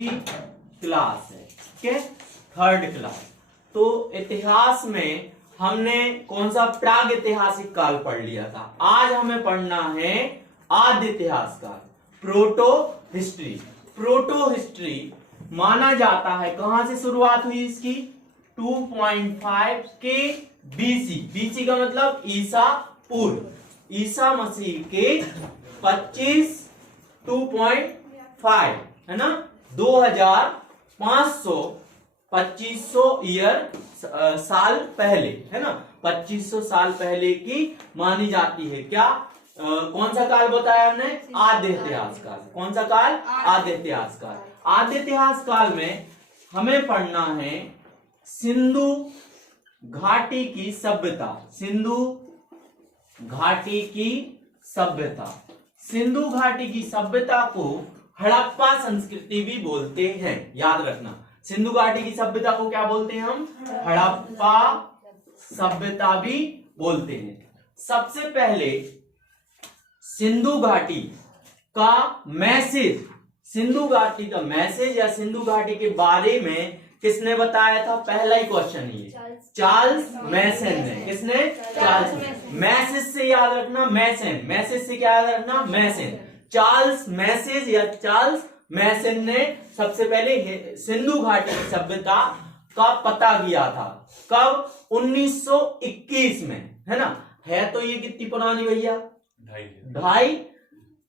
Class है, ठीक है, थर्ड क्लास। तो इतिहास में हमने कौन सा प्राग ऐतिहासिक काल पढ़ लिया था। आज हमें पढ़ना है आद्य इतिहास काल, प्रोटो हिस्ट्री। प्रोटो हिस्ट्री माना जाता है, कहां से शुरुआत हुई इसकी, 2.5 के बीसी। बीसी का मतलब ईसा पूर्व, ईसा मसीह के 2.5 है ना, 2500 ईयर साल पहले, है ना, 2500 साल पहले की मानी जाती है। क्या कौन सा काल बताया हमने, आद्य इतिहास काल। कौन सा काल, आद्य इतिहास काल। आद्य इतिहास काल में हमें पढ़ना है सिंधु घाटी की सभ्यता। सिंधु घाटी की सभ्यता। सिंधु घाटी की सभ्यता को हड़प्पा संस्कृति भी बोलते हैं, याद रखना। सिंधु घाटी की सभ्यता को क्या बोलते हैं हम, हड़प्पा सभ्यता भी बोलते हैं। सबसे पहले सिंधु घाटी का मैसेज, सिंधु घाटी का मैसेज या सिंधु घाटी के बारे में किसने बताया था, पहला ही क्वेश्चन ये चार्ल्स मैसन ने। किसने, चार्ल्स मैसेज से याद रखना, मैसन, मैसेज से क्या याद रखना, मैसन। चार्ल्स मैसेज या चार्ल्स मैसन ने सबसे पहले सिंधु घाटी की सभ्यता का पता किया था। कब, 1921 में, है ना। है तो ये कितनी पुरानी भैया, 2.5।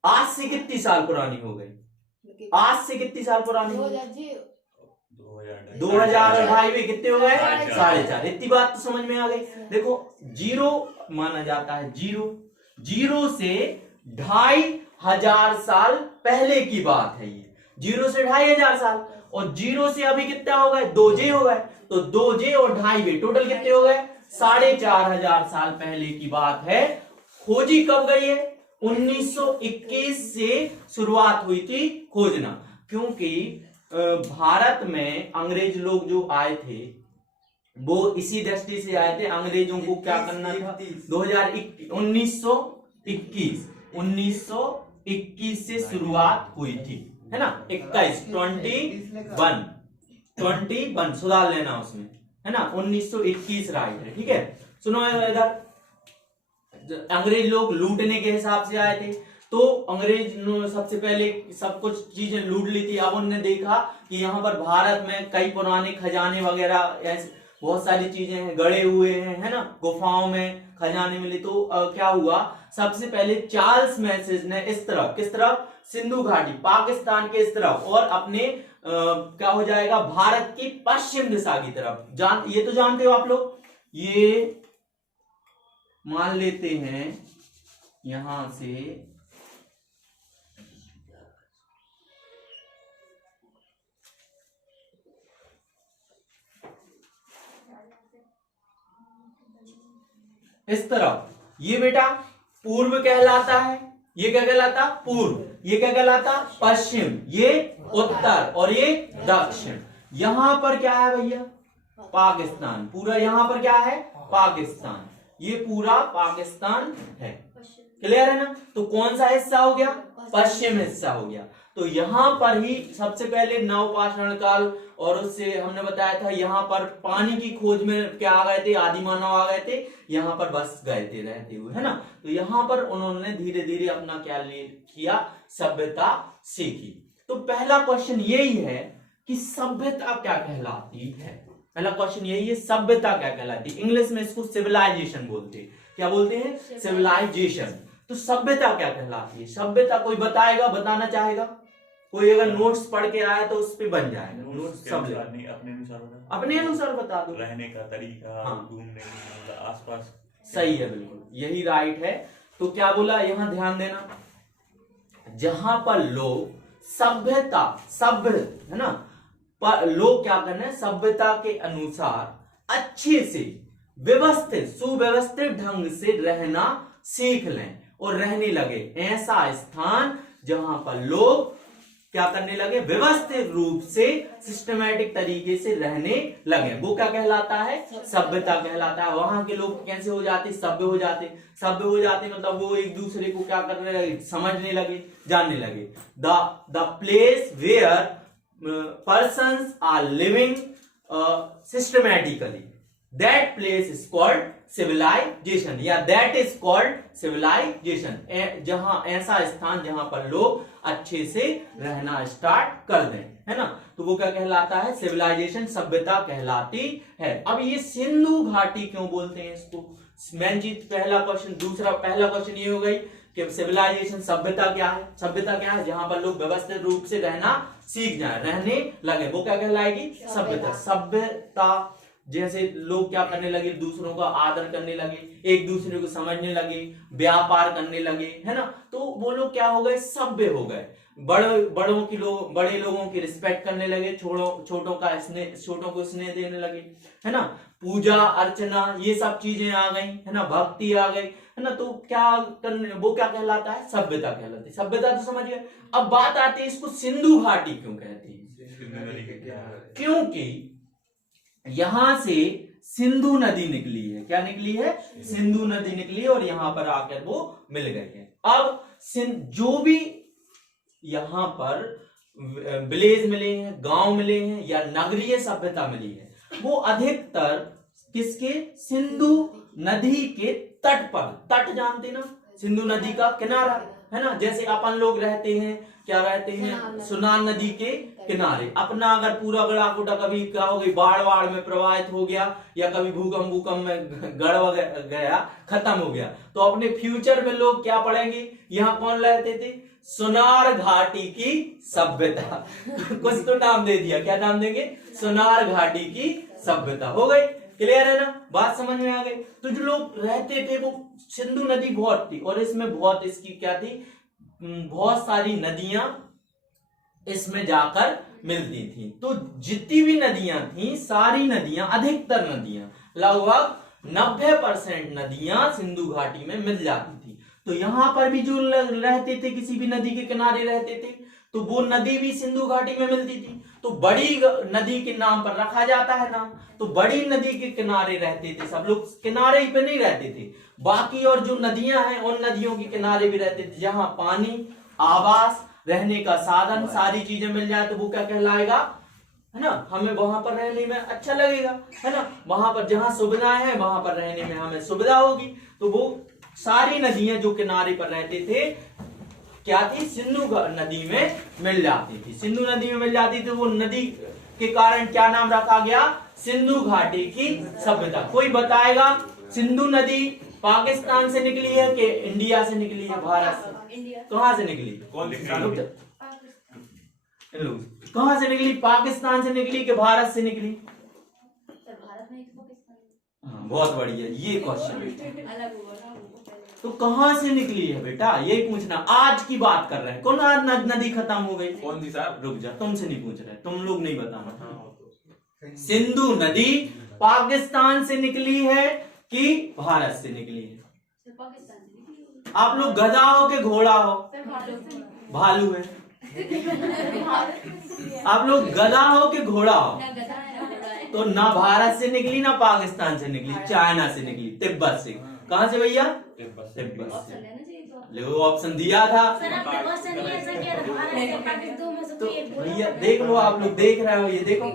आज से कितनी साल पुरानी हो गई, आज से कितनी साल पुरानी हो गई, 2000 और 2.5 में कितने हो गए, 4.5। इतनी बात तो समझ में आ गई। देखो जीरो माना जाता है, जीरो से 2500 साल पहले की बात है ये। 0 से 2500 साल, और 0 से अभी कितना हो गए, 2J हो गए। तो 2J और 2.5 टोटल कितने हो गए, 4500 साल पहले की बात है। खोजी कब गई है, 1921 से शुरुआत हुई थी खोजना। क्योंकि भारत में अंग्रेज लोग जो आए थे वो इसी दृष्टि से आए थे, अंग्रेजों को क्या करना था। 1921 से शुरुआत हुई थी, है ना। 21 सुधार लेना उसमें, है ना, 1921 राइट है, ठीक है। सुनो इधर, अंग्रेज लोग लूटने के हिसाब से आए थे, तो अंग्रेज ने सबसे पहले सब कुछ चीजें लूट ली थी। अब उन्होंने देखा कि यहाँ पर भारत में कई पुराने खजाने वगैरह ऐसे बहुत सारी चीजें हैं, गड़े हुए हैं, है ना, गुफाओं में खजाने मिले। तो क्या हुआ, सबसे पहले चार्ल्स मैसेज ने इस तरफ, किस तरफ, सिंधु घाटी, पाकिस्तान के इस तरफ, और अपने क्या हो जाएगा, भारत की पश्चिम दिशा की तरफ। ये तो जानते हो आप लोग, ये मान लेते हैं यहां से इस तरफ, ये बेटा पूर्व कहलाता है, ये क्या कहलाता, पूर्व, ये क्या कहलाता, पश्चिम, ये उत्तर, और ये दक्षिण। यहां पर क्या है भैया, पाकिस्तान। पूरा यहां पर क्या है, पाकिस्तान, ये पूरा पाकिस्तान है। क्लियर है ना। तो कौन सा हिस्सा हो गया, पश्चिम हिस्सा हो गया। तो यहां पर ही सबसे पहले नवपाषाण काल, और उससे हमने बताया था यहाँ पर पानी की खोज में क्या आ गए थे, आदि मानव आ गए थे, यहाँ पर बस गए थे रहते हुए, है ना। तो यहाँ पर उन्होंने धीरे धीरे अपना क्या किया, सभ्यता सीखी। तो पहला क्वेश्चन यही है कि सभ्यता क्या कहलाती है। पहला क्वेश्चन यही है, सभ्यता क्या कहलाती है। इंग्लिश में इसको सिविलाइजेशन बोलते हैं। क्या बोलते हैं, सिविलाइजेशन। तो सभ्यता क्या कहलाती है, सभ्यता कोई बताएगा, बताना चाहेगा कोई, अगर नोट्स पढ़ के आया तो उस पे बन जाएगा। नोट्स सब अपने अनुसार बता दो, रहने का तरीका, हाँ, घूमने का, आसपास। सही है, बिल्कुल यही राइट है। तो क्या बोला, यहां ध्यान देना, जहां पर लोग सभ्यता, सभ्य है ना, पर लोग क्या करना है, सभ्यता के अनुसार अच्छे से व्यवस्थित, सुव्यवस्थित ढंग से रहना सीख लें और रहने लगे। ऐसा स्थान जहां पर लोग क्या करने लगे, व्यवस्थित रूप से, सिस्टमैटिक तरीके से रहने लगे, वो क्या कहलाता है, सभ्यता कहलाता है। वहां के लोग कैसे हो जाते, सभ्य हो जाते। सभ्य हो जाते मतलब वो एक दूसरे को क्या करने लगे, समझने लगे, जानने लगे। The place where persons are living systematically. That place is called civilization या that is called civilization. जहां ऐसा स्थान जहां पर लोग अच्छे से रहना स्टार्ट कर दें, है ना, तो वो क्या कहलाता है? सिविलाइजेशन, सभ्यता कहलाती है। अब ये सिंधु घाटी क्यों बोलते हैं इसको? मेन चीज पहला क्वेश्चन। दूसरा पहला क्वेश्चन ये हो गई कि सिविलाइजेशन, सभ्यता क्या है? सभ्यता क्या है? जहां पर लोग व्यवस्थित रूप से रहना सीख जाए, रहने लगे, वो क्या कहलाएगी? सभ्यता। सभ्यता जैसे लोग क्या करने लगे? दूसरों का आदर करने लगे, एक दूसरे को समझने लगे, व्यापार करने लगे, है ना, तो वो लोग क्या हो गए? सभ्य हो गए। बड़े लोगों की रिस्पेक्ट करने लगे, छोटों को स्नेह देने लगे, है ना, पूजा अर्चना ये सब चीजें आ गई, है ना, भक्ति आ गई, है ना, तो क्या करने, वो क्या कहलाता है? सभ्यता कहलाती है। सभ्यता तो समझ गए। अब बात आती है इसको सिंधु घाटी क्यों कहती है? क्योंकि यहां से सिंधु नदी निकली है। क्या निकली है? सिंधु नदी निकली और यहां पर आकर वो मिल गई है। अब जो भी यहां पर विलेज मिले हैं, गांव मिले हैं या नगरीय सभ्यता मिली है, वो अधिकतर किसके? सिंधु नदी के तट पर। तट जानते ना, सिंधु नदी का किनारा, है ना, जैसे अपन लोग रहते हैं, क्या रहते हैं? सुनान नदी के किनारे। अपना अगर पूरा गढ़ाकोटा कभी क्या हो गई, बाढ़ में प्रवाहित हो गया या कभी भूकंप में गड़ गया, खत्म हो गया, तो अपने फ्यूचर में लोग क्या पढ़ेंगे? यहाँ कौन रहते थे? सुनार घाटी की सभ्यता। कुछ तो नाम दे दिया, क्या नाम देंगे? सुनार घाटी की सभ्यता। हो गई? क्लियर है ना? बात समझ में आ गई? तो जो लोग रहते थे वो सिंधु नदी बहुत थी और इसमें बहुत इसकी क्या थी? बहुत सारी नदियां इसमें जाकर मिलती थी। तो जितनी भी नदियां थी, सारी नदियां, अधिकतर नदियां, लगभग 90% नदियां सिंधु घाटी में मिल जाती थी। तो यहां पर भी जो रहते थे, किसी भी नदी के किनारे रहते थे, तो वो नदी भी सिंधु घाटी में मिलती थी। तो बड़ी नदी के नाम पर रखा जाता है नाम। तो बड़ी नदी के किनारे रहते थे सब लोग, किनारे ही पे नहीं रहते थे, बाकी और जो नदियां हैं उन नदियों के किनारे भी रहते थे। जहां पानी, आवास, रहने का साधन, सारी चीजें मिल जाए तो वो क्या कहलाएगा? है ना, हमें वहां पर रहने में अच्छा लगेगा, है ना, वहां पर जहां सुविधाएं हैं वहां पर रहने में हमें सुविधा होगी। तो वो सारी नदियां जो किनारे पर रहते थे क्या थी? सिंधु नदी में मिल जाती थी। सिंधु नदी में मिल जाती थी, वो नदी के कारण क्या नाम रखा गया? सिंधु घाटी की सभ्यता। कोई बताएगा सिंधु नदी पाकिस्तान से निकली है कि इंडिया से निकली है? भारत से। कहां से निकली? कहां से निकली? पाकिस्तान से निकली कि भारत से निकली? हाँ, बहुत बढ़िया, ये क्वेश्चन। तो कहां से निकली है बेटा, यही पूछना। आज की बात कर रहे हैं। कौन नदी खत्म हो गई? कौन सी साहब? रुक जा, तुमसे नहीं पूछ रहे, तुम लोग नहीं बताना। सिंधु नदी पाकिस्तान से निकली है कि भारत से निकली है? आप लोग गधा हो कि घोड़ा हो? भालू है। आप लोग गधा हो कि घोड़ा हो? तो ना भारत से निकली ना पाकिस्तान से निकली, चाइना से निकली, तिब्बत से। कहां से भैया? तिब्बत से। लो ऑप्शन दिया था तो भैया देख लो, आप लोग देख रहे हो, ये देखो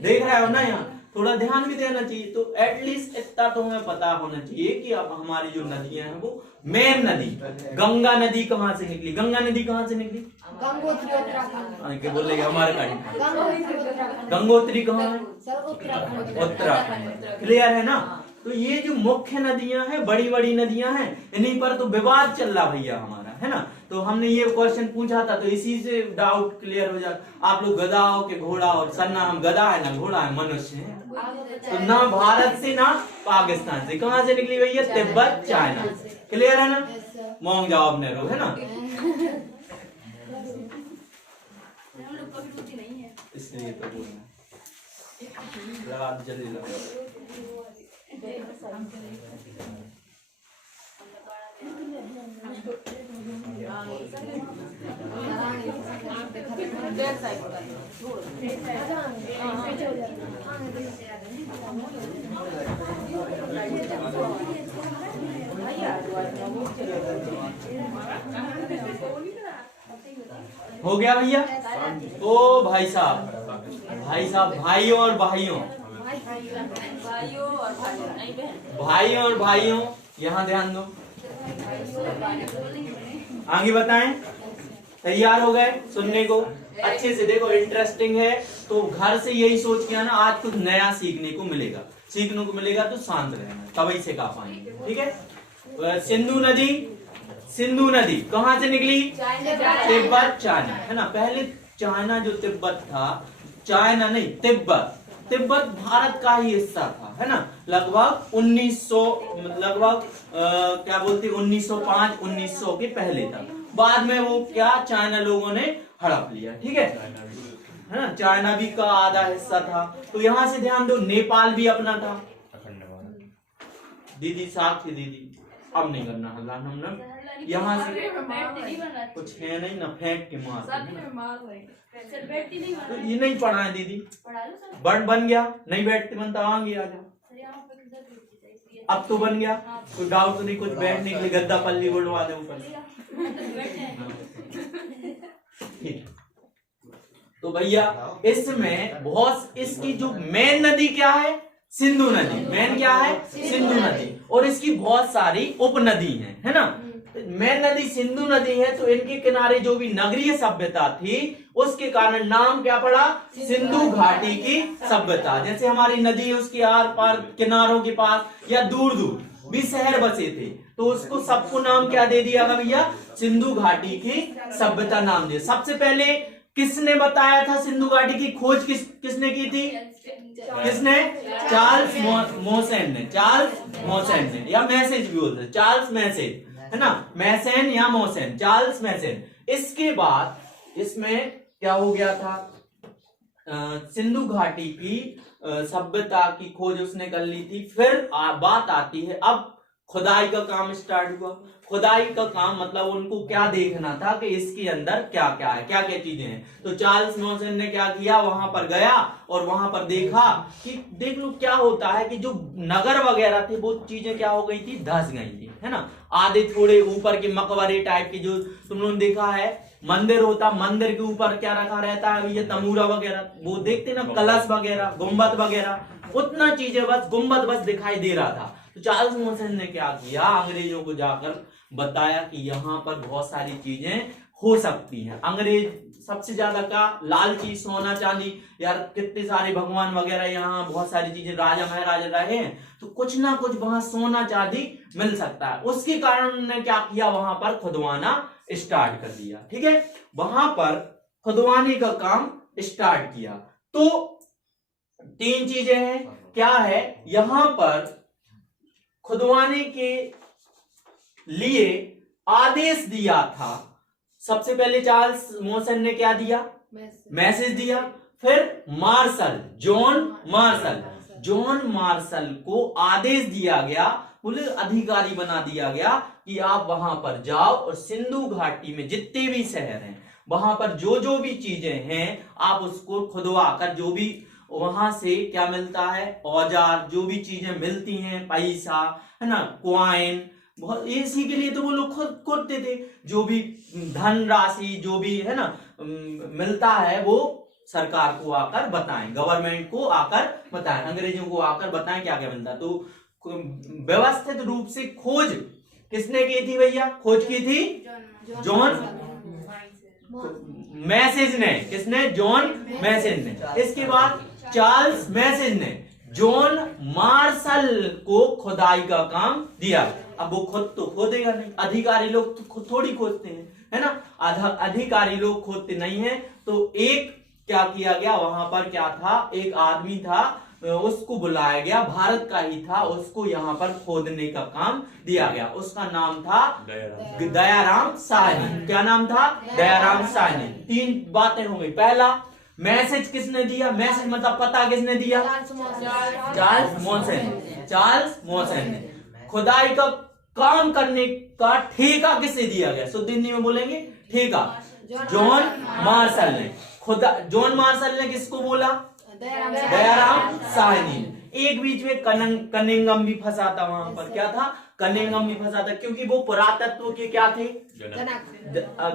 देख रहे हो ना, यहाँ थोड़ा ध्यान भी देना चाहिए। तो एटलीस्ट इतना तो हमें पता होना चाहिए कि अब हमारी जो नदियां हैं वो मेन नदी गंगा नदी कहाँ से निकली? गंगा नदी कहाँ से निकली? गंगोत्री उत्तराखंड। क्या बोलेगा हमारे गंगोत्री कहाँ है? उत्तराखंड। क्लियर है ना? तो ये जो मुख्य नदियां हैं, बड़ी बड़ी नदियां हैं, इन्हीं पर तो विवाद चल रहा भैया हमारा, है ना। तो हमने ये क्वेश्चन पूछा था, तो इसी से डाउट क्लियर हो जाता। आप लोग गधा हो के घोड़ा हो? सर ना हम गधा है ना घोड़ा है, मनुष्य है। तो ना भारत से ना पाकिस्तान से। कहां से निकली भैया? तिब्बत, चाइना। क्लियर है ना? मोंग जाओ अपने लोग, है ना। इसलिए तो बोलना जल्दी लगा। हो गया भैया? ओ भाई साहब, भाइयों और भाइयों, भाइयों और भाइयों, यहाँ ध्यान दो। आगे बताएं। तैयार हो गए सुनने को? अच्छे से देखो, इंटरेस्टिंग है। तो घर से यही सोच के आना, आज कुछ नया सीखने को मिलेगा। तो शांत रहना, तभी से का पाएंगे। ठीक है। सिंधु नदी कहाँ से निकली? तिब्बत, चाइना, है ना। पहले चाइना जो तिब्बत था, चाइना नहीं तिब्बत भारत का ही हिस्सा था, है ना। लगभग 1905 1900 के पहले तक। बाद में वो क्या, चाइना लोगों ने हड़प लिया। ठीक है ना। चाइना भी का आधा हिस्सा था। तो यहाँ से ध्यान दो, नेपाल भी अपना था। दीदी साक्षी दीदी, अब नहीं करना हल्ला। हम यहाँ से कुछ है नहीं ना, फेंक के मार। तो ये नहीं पढ़ा है दीदी, बन गया। नहीं बैठते बनता, आगे आ जाओ। अब तो बन गया, कोई डाउट तो नहीं। कुछ बैठने के लिए गद्दा पल्ली उड़वा दे ऊपर। तो भैया इसमें बहुत, इसकी जो मेन नदी क्या है? सिंधु नदी। मेन क्या है? सिंधु नदी। और इसकी बहुत सारी उपनदी हैं, है ना। मेन नदी सिंधु नदी है। तो इनके किनारे जो भी नगरीय सभ्यता थी, उसके कारण नाम क्या पड़ा? सिंधु घाटी की सभ्यता। जैसे हमारी नदी है, उसके आर पार किनारों के पास या दूर दूर भी शहर बसे थे, तो उसको सबको नाम क्या दे दिया भैया? सिंधु घाटी की सभ्यता नाम दिया। सबसे पहले किसने बताया था सिंधु घाटी की खोज? किसने की थी? किसने? चार्ल्स मोसेन ने। या मैसेज भी बोलते हैं, चार्ल्स मैसेज, है ना। मैसेन या मोसेन, चार्ल्स मैसेन। इसके बाद इसमें क्या हो गया था? सिंधु घाटी की सभ्यता की खोज उसने कर ली थी। फिर बात आती है, अब खुदाई का काम स्टार्ट हुआ। खुदाई का काम मतलब उनको क्या देखना था कि इसके अंदर क्या क्या है, क्या क्या चीजें हैं। तो चार्ल्स मॉन्सन ने क्या किया, वहां पर गया और वहां पर देखा कि देख लो क्या होता है कि जो नगर वगैरह थे वो चीजें क्या हो गई थी, धस गई थी, है ना। आधे थोड़े ऊपर के मकबरे टाइप के, जो तुम लोगों ने देखा है मंदिर होता, मंदिर के ऊपर क्या रखा रहता है, ये तमूरा वगैरह, वो देखते ना, कलश वगैरह, गुम्बद वगैरह, उतना चीजें बस, गुम्बद बस दिखाई दे रहा था। तो चार्ल्स मॉन्सन ने क्या किया, अंग्रेजों को जाकर बताया कि यहाँ पर बहुत सारी चीजें हो सकती हैं। अंग्रेज सबसे ज्यादा का लालची, सोना चांदी, यार कितने सारे भगवान वगैरह, यहाँ बहुत सारी चीजें, राजा महाराजा रहे हैं, तो कुछ ना कुछ वहां सोना चांदी मिल सकता है। उसके कारण उन्होंने क्या किया, वहां पर खुदवाना स्टार्ट कर दिया। ठीक है, वहां पर खुदवाने का काम स्टार्ट किया। तो 3 चीजें हैं, क्या है, यहां पर खुदवाने के लिए आदेश दिया था। सबसे पहले चार्ल्स मॉन्सन ने क्या दिया, मैसेज दिया। फिर जॉन मार्शल को आदेश दिया गया, पुलिस अधिकारी बना दिया गया कि आप वहां पर जाओ और सिंधु घाटी में जितने भी शहर हैं, वहां पर जो जो भी चीजें हैं, आप उसको खुदवा कर, जो भी वहां से क्या मिलता है, औजार, जो भी चीजें मिलती हैं, पैसा, है ना, क्वाइन, बहुत इसी के लिए तो वो लोग खुद खोदते थे। जो भी धन राशि, जो भी है ना मिलता है, वो सरकार को आकर बताएं, गवर्नमेंट को आकर बताएं, अंग्रेजों को आकर बताएं क्या क्या मिलता है। तो व्यवस्थित रूप से खोज किसने की थी भैया? खोज की थी जॉन मैसेज ने। किसने? जॉन मैसेज ने। इसके बाद चार्ल्स मैसेज ने जॉन मार्शल को खुदाई का काम दिया। अब वो खुद तो खोदेगा नहीं, अधिकारी लोग तो खुद थोड़ी खोदते हैं, है ना, अधिकारी लोग खोदते नहीं है। तो एक क्या किया गया, वहां पर क्या था, एक आदमी था, उसको बुलाया गया, भारत का ही था, उसको यहाँ पर खोदने का काम दिया गया। उसका नाम था दयाराम साहनी। क्या नाम था? दयाराम साहनी। 3 बातें हो गई। पहला, मैसेज किसने दिया? मैसेज मतलब पता किसने दिया? चार्ल्स मॉन्सन ने। खुदाई का काम करने का ठेका किसे दिया गया? शुद्ध हिंदी में बोलेंगे ठेका, जॉन मार्शल ने। जॉन मार्शल ने किसको बोला? दयाराम साहनी ने। एक बीच में कनिंघम भी फंसा था वहां पर। क्या था? कनिंघम भी फंसा था, क्योंकि वो पुरातत्व के क्या थे,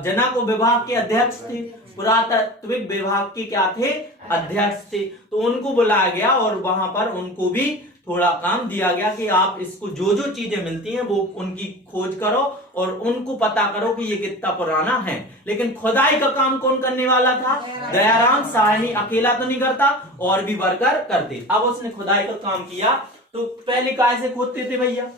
जनक विभाग के अध्यक्ष थे। पुरातत्विक विभाग के क्या थे, अध्यक्ष थे। तो उनको बुलाया गया और वहां पर उनको भी थोड़ा काम दिया गया कि आप इसको जो जो चीजें मिलती हैं वो उनकी खोज करो और उनको पता करो कि ये कितना पुराना है। लेकिन खुदाई का काम कौन करने वाला था, दयाराम साहनी। अकेला तो नहीं करता, और भी वर्कर करते। अब उसने खुदाई का काम किया तो पहले काय से खोदते थे भैया,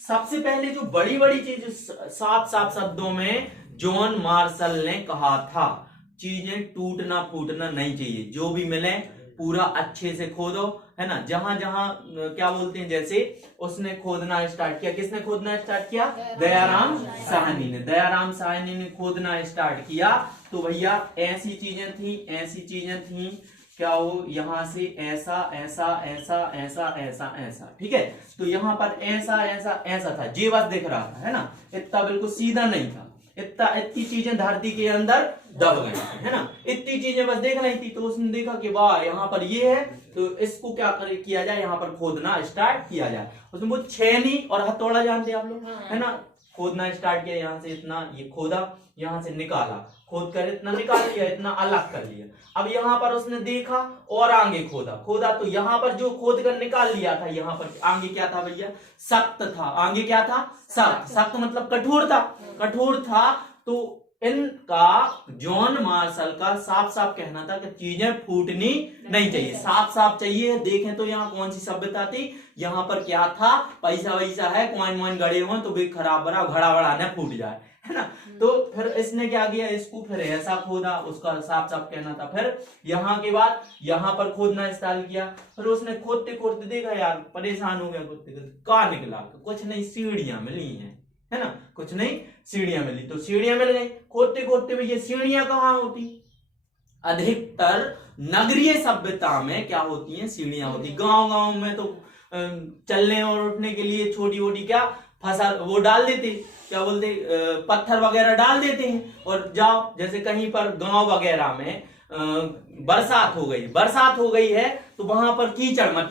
सबसे पहले जो बड़ी बड़ी चीज साफ साफ शब्दों में जॉन मार्शल ने कहा था, चीजें टूटना फूटना नहीं चाहिए, जो भी मिले पूरा अच्छे से खोदो, है ना। जहां जहां क्या बोलते हैं, जैसे उसने खोदना स्टार्ट किया, किसने खोदना स्टार्ट किया, दयाराम साहनी ने। दयाराम साहनी ने खोदना स्टार्ट किया तो भैया ऐसी चीजें थी क्या, वो यहां से ऐसा ऐसा ऐसा ऐसा ऐसा ऐसा, ठीक है। तो यहाँ पर ऐसा ऐसा ऐसा था, जी बस दिख रहा था, है ना। इतना बिल्कुल सीधा नहीं था, इतनी चीजें धरती के अंदर दब गई, है ना। इतनी चीजें बस देख रही थी। तो उसने देखा कि वाह यहाँ पर ये है, तो इसको क्या किया जाए, यहाँ पर खोदना स्टार्ट किया जाए। उसमें वो छेनी और हथौड़ा जानते हैं आप लोग, है ना। खोदना स्टार्ट किया, यहाँ से इतना ये खोदा, यहाँ से निकाला, खोद कर इतना निकाल लिया, इतना अलग कर लिया। अब यहाँ पर उसने देखा और आगे खोदा तो यहाँ पर जो खोद कर निकाल लिया था, यहाँ पर आगे क्या था भैया, सख्त था। आगे क्या था, सख्त मतलब कठोर था। तो इनका जॉन मार्शल का साफ साफ कहना था कि चीजें फूटनी नहीं चाहिए, साफ साफ चाहिए। देखें तो यहाँ कौन सी सभ्यता थी, यहाँ पर क्या था, पैसा वैसा है, कॉइन वॉइन गड़े हुए तो भी खराब बड़ा घड़ा बड़ा न फूट जाए, है ना। तो फिर इसने क्या किया, इसको फिर ऐसा खोदा, उसका साफ साफ कहना था। फिर यहाँ के बाद यहाँ पर खोदना स्टार्ट किया। फिर उसने खोदते खोदते देखा यार परेशान हो गया, खोदते कहाँ निकला, कुछ नहीं, सीढ़ियां मिली है ना, कुछ नहीं, सीढ़ियां मिली। तो सीढ़ियां मिल गई, खोदते खोदते भैया सीढ़ियां कहाँ होती, अधिकतर नगरीय सभ्यता में क्या होती हैं, सीढ़ियां होती। गांव में तो चलने और उठने के लिए छोटी छोटी क्या फसल वो डाल देते, क्या बोलते, पत्थर वगैरह डाल देते हैं। और जाओ जैसे कहीं पर गांव वगैरह में बरसात हो गई है तो वहां पर कीचड़ मच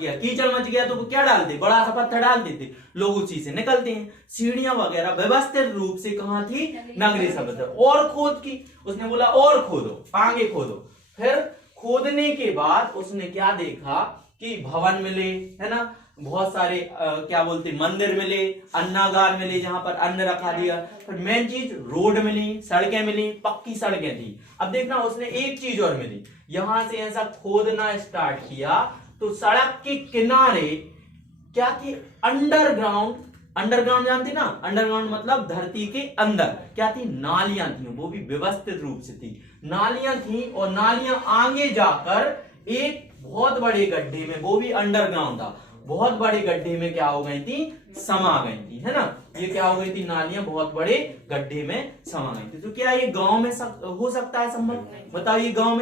गया तो क्या डालते, बड़ा सा पत्थर डाल देते, लोग उसी से निकलते हैं। सीढ़ियां वगैरह व्यवस्थित रूप से कहाँ थी, नगरीय सभ्यता। और खोद की, उसने बोला और खोदो, आगे खोदो। फिर खोदने के बाद उसने क्या देखा कि भवन मिले, है ना, बहुत सारे क्या बोलते मंदिर मिले, अन्नागार मिले जहां पर अन्न रखा दिया। फिर मेन चीज रोड मिली, सड़कें मिली, पक्की सड़कें थी। अब देखना उसने एक चीज और मिली, यहां से ऐसा खोदना स्टार्ट किया तो सड़क के किनारे क्या थी, अंडरग्राउंड जानते ना, अंडरग्राउंड मतलब धरती के अंदर क्या थी, नालियां थी, वो भी व्यवस्थित रूप से थी, नालियां थी। और नालियां आगे जाकर एक बहुत बड़े गड्ढे में, वो भी अंडरग्राउंड था, बहुत बड़े गड्ढे में क्या हो गई थी, समा गई थी, है ना। ये क्या हो गई थी, नालियां बहुत बड़े गड्ढे में समा गई थी। तो क्या ये गांव में हो सकता है संभव, बताइए। गांव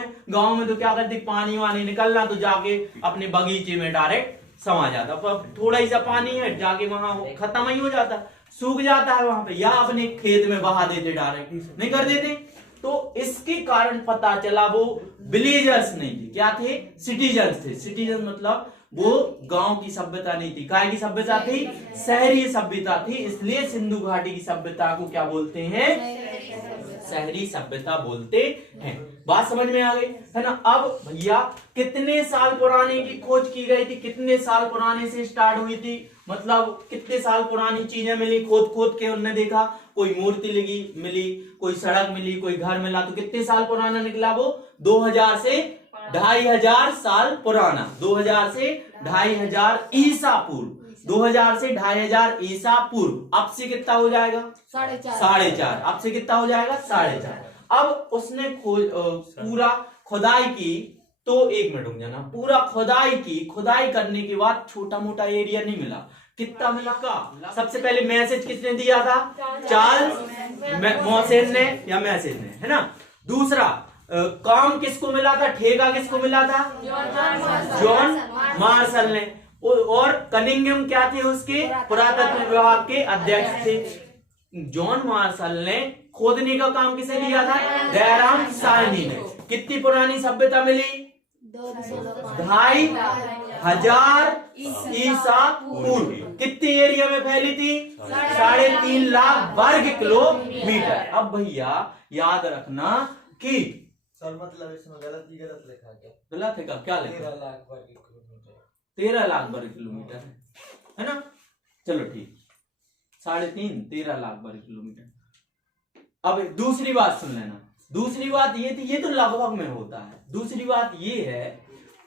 में तो क्या करते, पानी वानी निकलना तो जाके अपने बगीचे में डायरेक्ट समा जाता, पर थोड़ा ही सा पानी है जाके वहां खत्म ही हो जाता, सूख जाता है वहां पे, या अपने खेत में बहा देते, डायरेक्ट नहीं कर देते। तो इसके कारण पता चला वो विलेजर्स नहीं थे, क्या थे, सिटीजन्स थे। सिटीजन मतलब वो गांव की सभ्यता नहीं थी, काय की सभ्यता थी, शहरी सभ्यता थी। इसलिए सिंधु घाटी की सभ्यता को क्या बोलते हैं, शहरी सभ्यता बोलते हैं। बात समझ में आ गई, है ना। अब भैया कितने साल पुराने की खोज की गई थी, कितने साल पुराने से स्टार्ट हुई थी, मतलब कितने साल पुरानी चीजें मिली, खोद के उन्होंने देखा, कोई मूर्ति मिली, कोई सड़क मिली, कोई घर मिला, तो कितने साल पुराना निकला वो, 2000 से 2500 साल पुराना, 2000 से 2500 ईसा पूर्व, 2000 से 2500 ईसा पूर्व। अब से कितना हो जाएगा, 4.5, अब से कितना हो जाएगा, 4.5। अब उसने पूरा खुदाई की, तो एक मिनट रुक जाना, पूरा खुदाई करने के बाद छोटा मोटा एरिया नहीं मिला, कितना मिला का, सबसे पहले मैसेज किसने दिया था, चार्ल्स मॉसेन ने या मैसेज ने, है ना। दूसरा काम किसको मिला था, ठेका किसको मिला था, जॉन मार्शल ने। और कनिंघम क्या थे, उसके पुरातत्व विभाग के अध्यक्ष थे। जॉन मार्शल ने खोदने का काम किसे लिया था, दयाराम साहनी ने। कितनी पुरानी सभ्यता मिली, 2500 ईसा पूर्व। कितने एरिया में फैली थी, 3.5 लाख वर्ग किलोमीटर। अब भैया याद रखना कि सर मतलब इसमें गलत लिखा क्या? गलत है क्या लिखा? 13 लाख वर्ग किलोमीटर। 13 लाख वर्ग किलोमीटर है ना। चलो ठीक, 3.5 13 लाख वर्ग किलोमीटर। अब दूसरी बात सुन लेना। दूसरी बात ये थी, ये तो लगभग में होता है। दूसरी बात ये है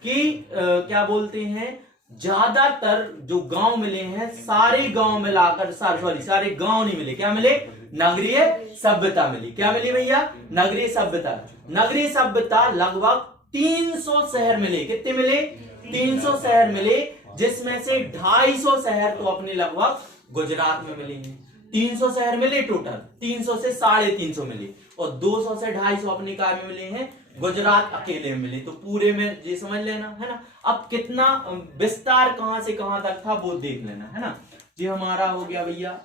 कि क्या बोलते हैं, ज्यादातर जो गांव मिले हैं सारे गांव मिलाकर, सारे गांव नहीं मिले, क्या मिले, नगरीय सभ्यता मिली। क्या मिली भैया, नगरीय सभ्यता। नगरीय सभ्यता लगभग 300 शहर मिले। कितने मिले, 300 शहर मिले, जिसमें से 250 शहर तो अपने लगभग गुजरात में मिले हैं। 300 शहर मिले टोटल, 300 से 350 मिले, और 200 से 250 अपने काय में मिले हैं, गुजरात अकेले में मिले। तो पूरे में ये समझ लेना है ना। अब कितना विस्तार कहां से कहां तक था वो देख लेना है ना। ये हमारा हो गया भैया,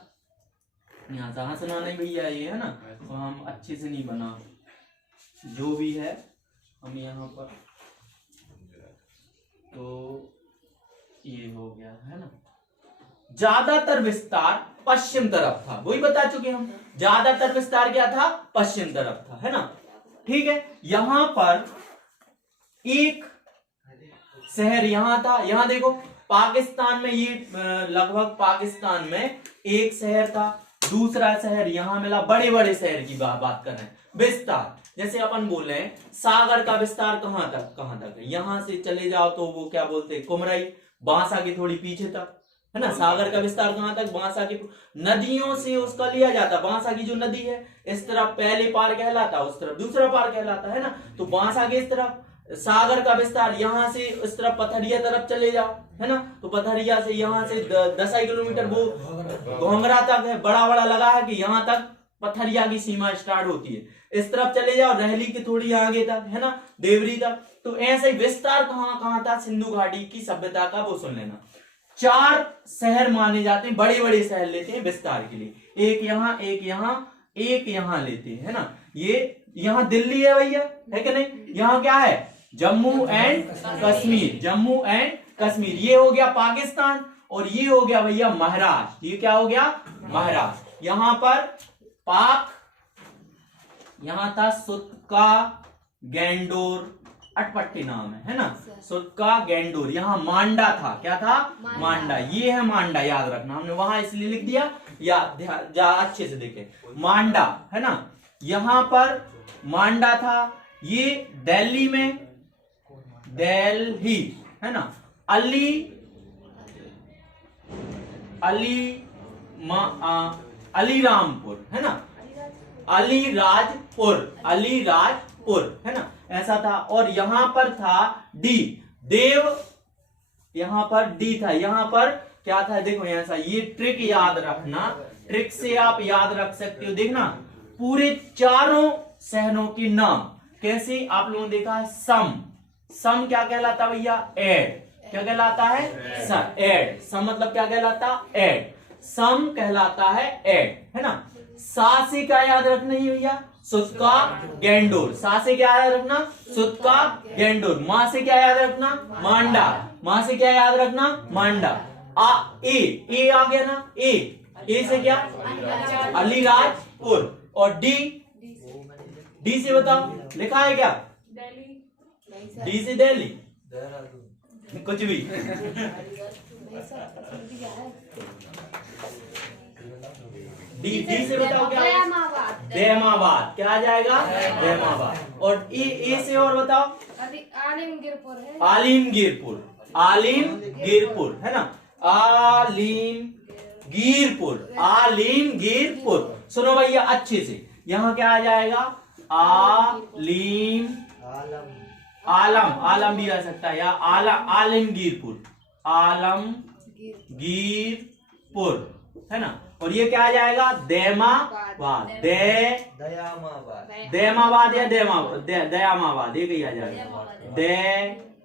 यहाँ से हंसना नहीं भैया, ये है ना, तो हम अच्छे से नहीं बना, जो भी है हम यहाँ पर, तो ये हो गया है ना। ज्यादातर विस्तार पश्चिम तरफ था, वही बता चुके हम, ज्यादातर विस्तार क्या था, पश्चिम तरफ था, है ना। ठीक है, यहां पर एक शहर यहां था, यहां देखो पाकिस्तान में, ये लगभग पाकिस्तान में एक शहर था, दूसरा शहर यहां मिला। बड़े बड़े शहर की बात कर रहे हैं, विस्तार। जैसे अपन बोले सागर का विस्तार कहां तक है, यहां से चले जाओ तो वो क्या बोलते हैं, कुमरई, बांसा की थोड़ी पीछे तक, है ना। सागर का विस्तार कहां तक, बांसा की नदियों से उसका लिया जाता। बांसा की जो नदी है, इस तरफ पहले पार कहलाता, उस तरफ दूसरा पार कहलाता, है ना। तो बांसा के इस तरफ, सागर का विस्तार यहां से इस तरफ पथरिया तरफ चले जाओ, है ना। तो पथरिया से यहां से 10 किलोमीटर वो घोंघरा तक है, बड़ा बड़ा लगा है कि यहां तक पथरिया की सीमा स्टार्ट होती है। इस तरफ चले जाओ रहली की थोड़ी आगे तक, है ना, देवरी तक। तो ऐसे विस्तार कहां था सिंधु घाटी की सभ्यता का, वो सुन लेना। 4 शहर माने जाते हैं, बड़े बड़े शहर लेते हैं विस्तार के लिए। एक यहाँ, एक यहाँ, एक यहाँ लेते हैं, है ना। ये यहाँ दिल्ली है भैया, है कि नहीं। यहाँ क्या है, जम्मू एंड कश्मीर, जम्मू एंड कश्मीर। ये हो गया पाकिस्तान, और ये हो गया भैया महाराष्ट्र। ये क्या हो गया, महाराष्ट्र। यहाँ पर पाक, यहाँ था सुतका गैंडोर, अटपट्टी नाम है ना, सुतका गैंडोर। यहाँ मांडा था, क्या था, मांडा। ये है मांडा, याद रखना, हमने वहां इसलिए लिख दिया, याद अच्छे से देखें, मांडा, है ना। यहाँ पर मांडा था। ये दिल्ली में, दिल्ली, है ना। अलीरामपुर, है ना, अलीराजपुर, है ना, ऐसा था। और यहां पर था डी, देव, यहां पर डी था। यहां पर क्या था, देखो ऐसा, ये ट्रिक याद रखना, ट्रिक से आप याद रख सकते हो। देखना पूरे चारों शहरों के नाम कैसे आप लोगों ने देखा है। सम क्या कहलाता भैया, एड। क्या कहलाता है, सम, एड। सम मतलब क्या कहलाता, एड। सम कहलाता है एड, है ना। सा से क्या याद रखना है भैया, सुतका गैंडोर। सा से क्या याद रखना, सुतका गैंडोर। मां से क्या याद रखना, मांडा। मां से क्या याद रखना, मांडा। ए आ गया ना, ए से क्या, अलीराजपुर। और डी से बताओ, लिखा है क्या, डी से दिल्ली, कुछ भी। डी से बताओ क्या, दयामाबाद। क्या आ जाएगा, दयामाबाद। और ए से और बताओ, आलिमगीरपुर, है ना, आलिमगीरपुर। सुनो भैया अच्छे से, यहाँ क्या आ जाएगा, आलम भी आ सकता है, या आलमगीरपुर, है ना। और ये क्या आ जाएगा, दयामाबाद, दयामाबाद या दयामाबाद, ये कहीं आ जाएगा, दयामाबाद।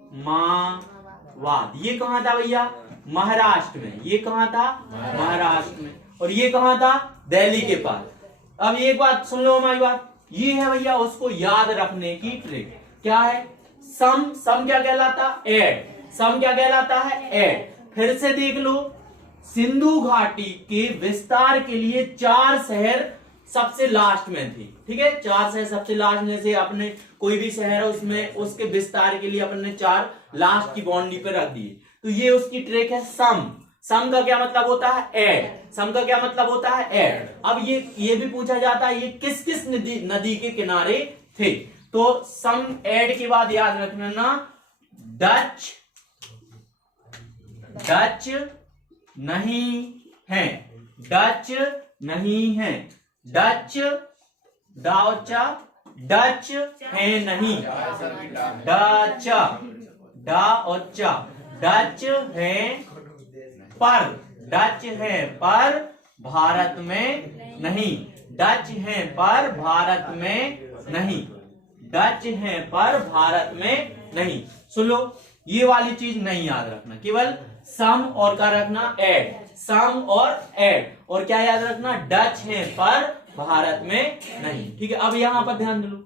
ये कहाँ था भैया, महाराष्ट्र में। ये कहाँ था, महाराष्ट्र में। और ये कहाँ था, दिल्ली के पास। अब एक बात सुन लो हमारी बात, ये है भैया उसको याद रखने की ट्रिक। क्या है, सम क्या कहलाता, एड। सम क्या कहलाता है, एड। फिर से देख लो, सिंधु घाटी के विस्तार के लिए 4 शहर सबसे लास्ट में थी। ठीक है, 4 शहर सबसे लास्ट में से अपने कोई भी शहर है उसमें उसके विस्तार के लिए अपने 4 लास्ट की बाउंड्री पर रख दिए। तो ये उसकी ट्रिक है सम। सम का क्या मतलब होता है? ऐड। सम का क्या मतलब होता है? ऐड। अब ये भी पूछा जाता है ये किस किस नदी के किनारे थे। तो सम ऐड के बाद याद रखना ना, डच नहीं है, डच नहीं है, डच डाचा डच है नहीं, डच डा और चा डच है पर, डच है पर भारत में नहीं, डच है पर भारत में नहीं, डच है पर भारत में नहीं। सुन लो, ये वाली चीज नहीं याद रखना, केवल सम और का रखना ऐड, सम और ऐड। और क्या याद रखना? डच है पर भारत में नहीं। ठीक है, अब यहां पर ध्यान दो,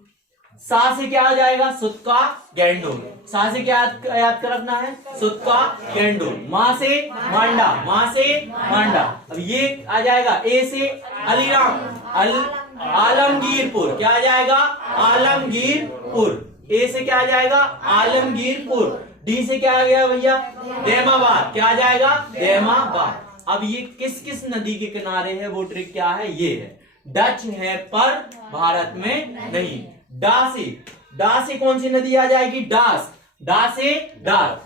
सा से क्या आ जाएगा? सुत्का गेंडोल। सा से क्या याद कर रखना है? सुत्का गेंडोल। मां से मांडा, मां से मांडा। अब ये आ जाएगा ए से अलीराम, आलमगीरपुर। क्या आ जाएगा? आलमगीरपुर। ए से क्या आ जाएगा? आलमगीरपुर। डी से क्या आ गया भैया? देमाबाद। क्या आ जाएगा? देमाबाद। अब ये किस किस नदी के किनारे है, वो ट्रिक क्या है? ये है डच है पर भारत में नहीं। डा से कौन सी नदी आ जाएगी? डास। डा से डार।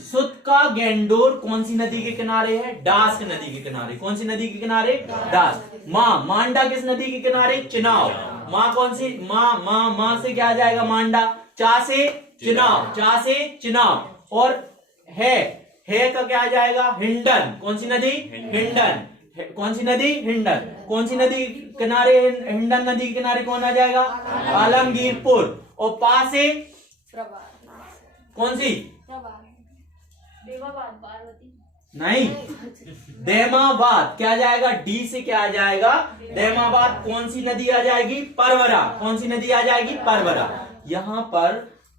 सुत्का गेंडोर कौन सी नदी के किनारे है? डास नदी के किनारे। कौन सी नदी के किनारे? डास। मांडा किस नदी के किनारे? चिनाव। मां कौन सी? मां से क्या आ जाएगा? मांडा। चा से चिनाव, चा से चिनाव। और है का क्या आ जाएगा? हिंडन। कौन सी नदी? हिंडन। कौन सी नदी? हिंडन। कौन सी नदी किनारे? हिंडन नदी के किनारे कौन आ जाएगा? आलमगीरपुर। और पा से कौन सी? नहीं, देमाबाद। क्या आ जाएगा? डी से क्या आ जाएगा? देमाबाद। कौन सी नदी आ जाएगी? परवरा। कौन सी नदी आ जाएगी? परवरा। यहां पर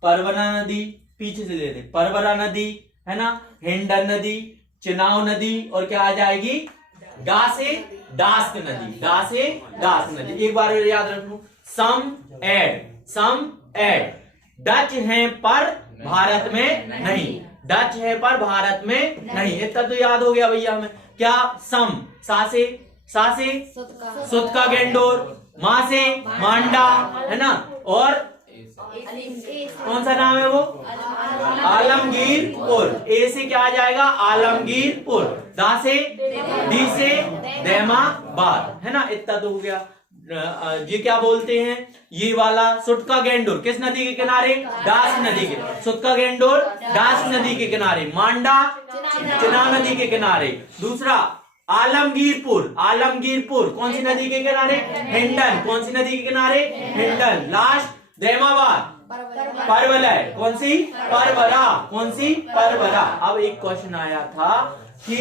परवरा नदी पीछे से दे दे, परवरा नदी है ना, हिंडन नदी, चिनाव नदी, और क्या आ जाएगी? डा से डास्क नदी, डा से डास्क नदी। एक बार याद रखो, सम ऐड। डच है पर भारत में नहीं, डच है पर भारत में नहीं। इतना तो याद हो गया भैया हमें। क्या? सम। सा से सुत्का गेंडोर। मां से मांडा है ना, और कौन सा नाम है वो? आलमगीरपुर। ए से क्या आ जाएगा? आलमगीरपुर। दा से डी से देमाबाद है ना। इतना तो हो गया। ये क्या बोलते हैं? ये वाला सुटका गेंडोर किस नदी के किनारे? डास नदी के। सुटका गेंडोर डास नदी के किनारे। मांडा चिनाव नदी के किनारे। दूसरा आलमगीरपुर कौन सी नदी के किनारे? हिंडन। कौन सी नदी के किनारे? हिंडन। लास्ट देमाबाद परवलय। कौन सी? परवरा। कौन सी? परवरा। अब एक क्वेश्चन आया था कि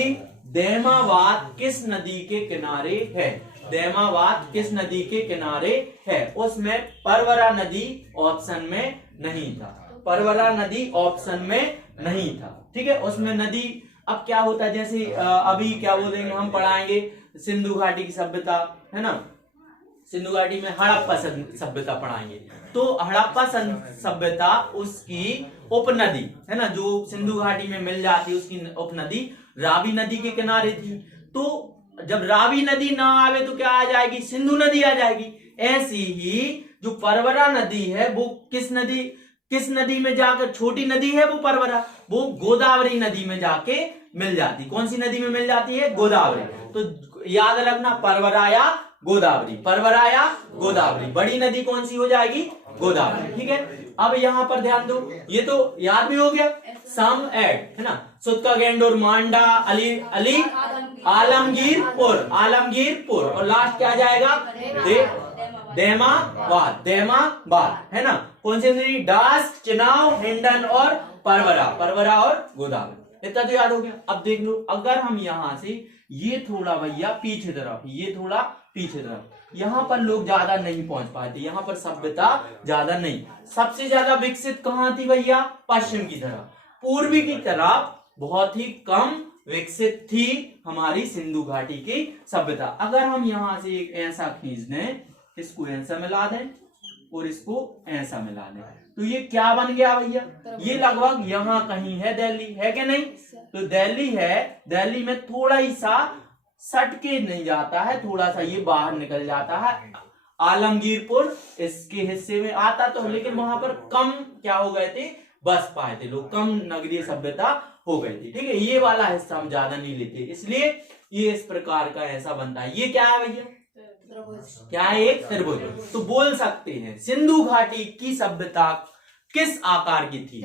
देमाबाद किस नदी के किनारे है? देमाबाद किस नदी के किनारे है? उसमें परवरा नदी ऑप्शन में नहीं था, परवरा नदी ऑप्शन में नहीं था। ठीक है, उसमें नदी। अब क्या होता है, जैसे अभी क्या बोलेंगे हम, पढ़ाएंगे सिंधु घाटी की सभ्यता है ना, सिंधु घाटी में हड़प्पा सभ्यता पढ़ाएंगे। तो हड़प्पा सभ्यता उसकी उपनदी है ना, जो सिंधु घाटी में मिल जाती है, उसकी उपनदी रावी नदी के किनारे थी। तो जब रावी नदी ना आवे तो क्या आ जाएगी? सिंधु नदी आ जाएगी। ऐसी ही जो परवरा नदी है वो किस नदी में जाकर, छोटी नदी है वो परवरा, वो गोदावरी नदी में जाके मिल जाती। कौन सी नदी में मिल जाती है? गोदावरी। तो याद रखना, परवरा या गोदावरी, परवरा या गोदावरी। बड़ी नदी कौन सी हो जाएगी? गोदावरी। ठीक है, अब यहां पर ध्यान दो, ये तो याद भी हो गया। सम ऐड है ना, सुत्का गेंडोर, मांडा, अली आलमगीरपुर, और लास्ट क्या जाएगा? देमाबाद है ना। कौन सी नदी? डास, चिनाव, हिंडन और परवरा और गोदावरी। इतना तो याद हो गया। अब देख लो, अगर हम यहां से ये थोड़ा भैया पीछे तरफ, ये थोड़ा पीछे तरफ, यहां पर लोग ज्यादा नहीं पहुंच पाते, यहां पर सभ्यता ज्यादा नहीं। सबसे ज्यादा विकसित कहां थी भैया? पश्चिम की तरफ। पूर्वी की तरफ बहुत ही कम विकसित थी हमारी सिंधु घाटी की सभ्यता। अगर हम यहां से एक ऐसा खींच दें, इसको ऐसा मिला दें और इसको ऐसा मिला दें, तो ये क्या बन गया भैया? ये लगभग यहाँ कहीं है दिल्ली, है कि नहीं? तो दिल्ली है, दिल्ली में थोड़ा ही सा सट के नहीं जाता है, थोड़ा सा ये बाहर निकल जाता है। आलमगीरपुर इसके हिस्से में आता तो, लेकिन वहां पर कम क्या हो गए थे, बस पाए थे लोग, कम नगरीय सभ्यता हो गई थी। ठीक है, ये वाला हिस्सा हम ज्यादा नहीं लेते, इसलिए ये इस प्रकार का ऐसा बनता है। ये क्या है भैया? क्या है? एक त्रिभुज। तो बोल सकते हैं सिंधु घाटी की सभ्यता किस आकार की थी?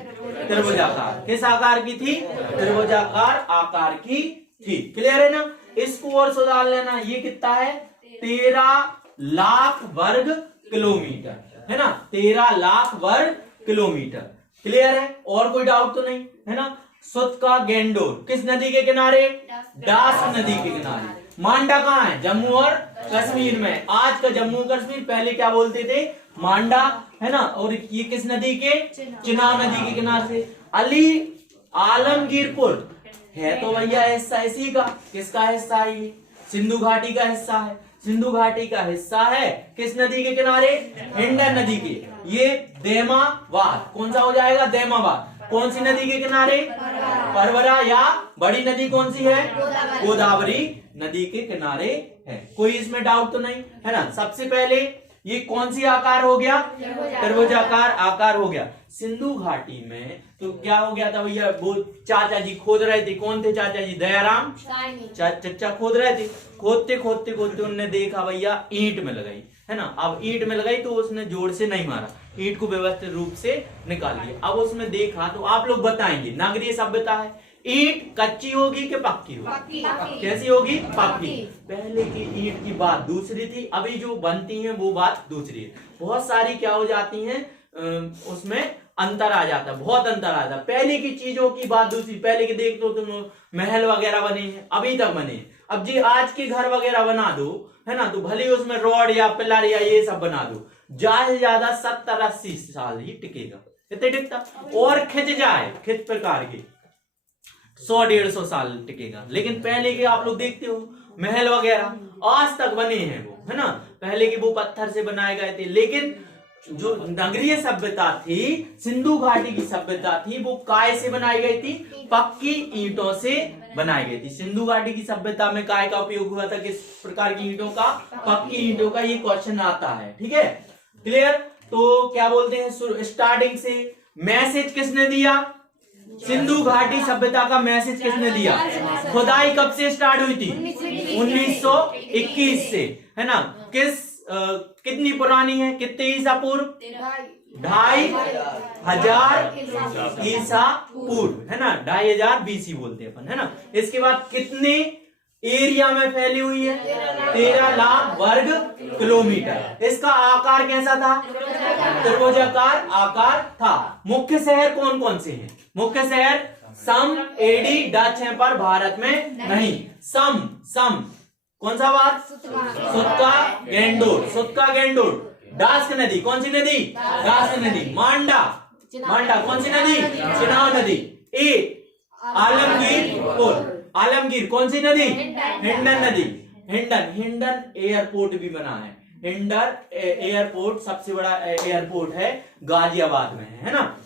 त्रिभुजाकार। किस आकार की थी? त्रिभुजाकार आकार की थी। क्लियर है ना? इसको और सुधार लेना। ये कितना है? 13 लाख वर्ग किलोमीटर, है ना? 13 लाख वर्ग किलोमीटर। क्लियर है? और कोई डाउट तो नहीं है ना? सुत का गेंडोर किस नदी के किनारे? डास नदी के किनारे। मांडा कहाँ है? जम्मू और कश्मीर में। आज का जम्मू कश्मीर, पहले क्या बोलते थे? मांडा, है ना? और ये किस नदी के? चिनाब नदी के किनारे से। अली आलमगीरपुर है तो भैया हिस्सा इसी का। किसका हिस्सा है ये? सिंधु घाटी का हिस्सा है। सिंधु घाटी का हिस्सा है किस नदी के किनारे? हिंडन नदी के। ये देमावाद कौन सा हो जाएगा? देमावाद। कौन सी नदी के किनारे? परवरा। या बड़ी नदी कौन सी है? गोदावरी नदी के किनारे है। कोई इसमें डाउट तो नहीं है ना? सबसे पहले ये कौन सी आकार हो गया? त्रिभुजाकार आकार हो गया। सिंधु घाटी में तो क्या हो गया था भैया? वो चाचा जी खोद रहे थे। कौन थे चाचा जी? दयाराम चच्चा खोद रहे थे। खोदते खोदते खोदते उन्होंने देखा भैया ईंट में लगाई, है ना? अब ईंट में लगाई तो उसने जोर से नहीं मारा, ईंट को व्यवस्थित रूप से निकाल लिया। अब उसमें देखा तो आप लोग बताएंगे, नगरीय सभ्यता है, ईंट कच्ची होगी कि पक्की होगी? कैसी होगी? पक्की। पहले की ईंट की बात दूसरी थी, अभी जो बनती है वो बात दूसरी है। बहुत सारी क्या हो जाती है, उसमें अंतर आ जाता है, बहुत अंतर आ जाता है। पहले की चीजों की बात दूसरी। पहले के देख लो तुम, महल वगैरह बने हैं, अभी तक बने। अब जी आज के घर वगैरह बना दो, है ना, तो भले उसमें रॉड या पिलर या ये सब बना दो, ज्यादा से ज्यादा 70-80 साल ही टिकेगा। कितने टिकता? और खिंच जाए, खिंच प्रकार के 100-150 साल टिकेगा। लेकिन पहले के आप लोग देखते हो महल वगैरह आज तक बने हैं वो, है ना? पहले के वो पत्थर से बनाए गए थे। लेकिन जो नगरीय सभ्यता थी, सिंधु घाटी की सभ्यता थी, वो काय से बनाई गई थी? पक्की ईंटों से बनाई गई थी। सिंधु घाटी की सभ्यता में काय का उपयोग हुआ था? किस प्रकार की ईंटों का? पक्की ईंटों का। ये क्वेश्चन आता है। ठीक है, क्लियर? तो क्या बोलते हैं, स्टार्टिंग से मैसेज किसने दिया? सिंधु घाटी सभ्यता का मैसेज किसने दिया? खुदाई कब से स्टार्ट हुई थी? 1921 से, है ना? कितनी पुरानी है? कितने ईसा पूर्व? 2500 ईसा पूर्व, है ना? 2500 BC बोलते हैं अपन, है ना? इसके बाद कितने एरिया में फैली हुई है? 13 लाख वर्ग किलोमीटर। इसका आकार कैसा था? त्रिभुजाकार आकार था। मुख्य शहर कौन कौन से हैं? मुख्य शहर सम, एडी, डच है पर भारत में नहीं। सम कौन सा बात? सुत्का गेंडोर। सुत्का गेंडोर। डास्क नदी कौन सी नदी? डास्क नदी। मांडा कौन सी नदी? चिनाब नदी। ए आलमगीर। आलमगीर कौन सी नदी? हिंडन नदी। हिंडन एयरपोर्ट भी बना है। हिंडन एयरपोर्ट सबसे बड़ा एयरपोर्ट है, गाजियाबाद में है ना?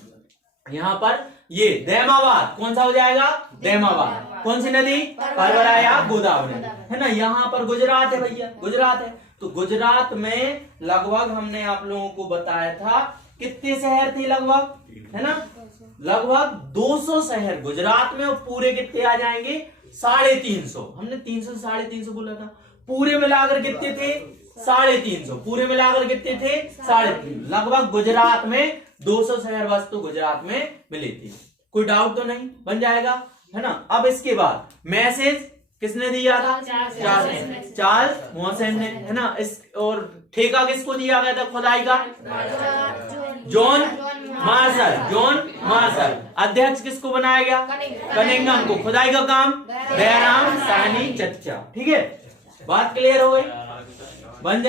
यहाँ पर ये देमाबाद कौन सा हो जाएगा? देमाबाद। कौन सी नदी? परवरा या गोदावरी, है ना? यहाँ पर गुजरात है भैया, गुजरात है। तो गुजरात में लगभग हमने आप लोगों को बताया था कितने शहर थे लगभग, है ना? लगभग 200 शहर गुजरात में। और पूरे कितने आ जाएंगे? 350। हमने 300 से 350 बोला था। पूरे मिलाकर कितने थे? 350। पूरे मिलाकर कितने थे? 350। लगभग गुजरात में 200 शहर बस तो गुजरात में मिले थे। कोई डाउट तो नहीं? बन जाएगा, है ना? अब इसके बाद मैसेज किसने दिया था? चार्ल्स मॉन्सन ने, है ना? इस और ठेका किसको दिया गया था खुदाई का? John Marshall. अध्यक्ष किसको बनाया गया? कनिंघम को। खुदाई का काम दयाराम साहनी चच्चा। ठीक है, बात क्लियर हो गई? बन जाए।